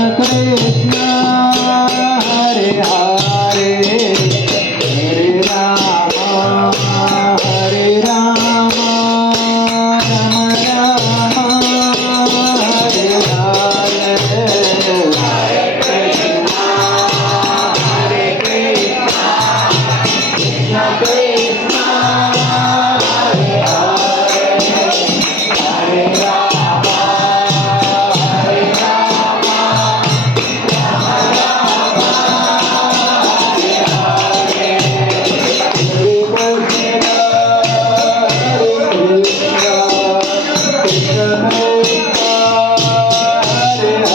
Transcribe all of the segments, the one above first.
Krishna Hare Hare Hare Rama Hare Rama Rama Rama Hare Hare Hare Krishna Hare Krishna Krishna Krishna Hare Hare Hare Rama Hare Rama Rama Rama Hare Hare Hare Krishna Hare Krishna Krishna Krishna Hare Hare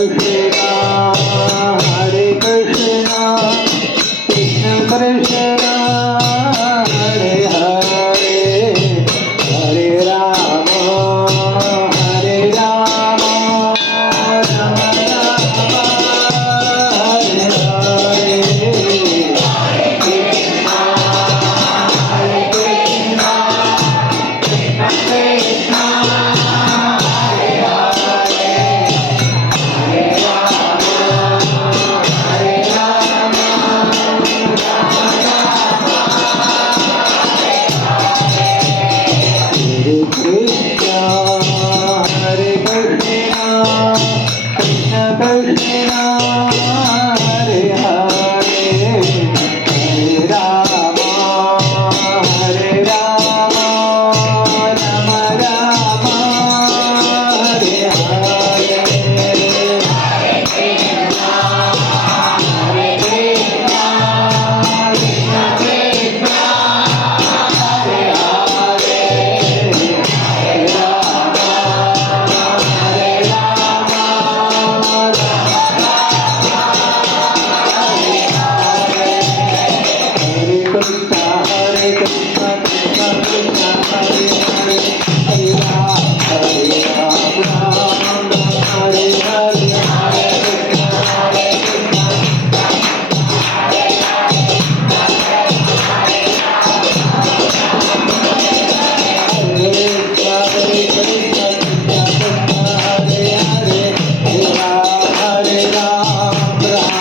Hare Rama Hare Krishna Krishna Krishna Hare Hare Hare Rama Hare Rama Rama Rama Hare Hare Hare Krishna Hare Krishna Krishna Krishna Hare Hare Hare Rama Hare Rama Hare Krishna Hare Krishna Krishna Krishna Hare Hare Hare Rama Hare Rama Rama Rama Hare Hare Hare Krishna Hare Krishna Krishna Krishna Hare Hare Hare Rama Hare Rama Hare Krishna Hare Krishna Krishna Krishna Hare Hare Hare Rama Hare Hare Hare Krishna Hare Krishna Hare Krishna Krishna Krishna Hare Hare Hare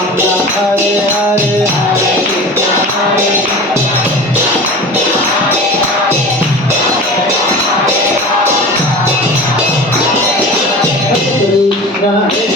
Rama Hare Hare Hare Krishna Hare Krishna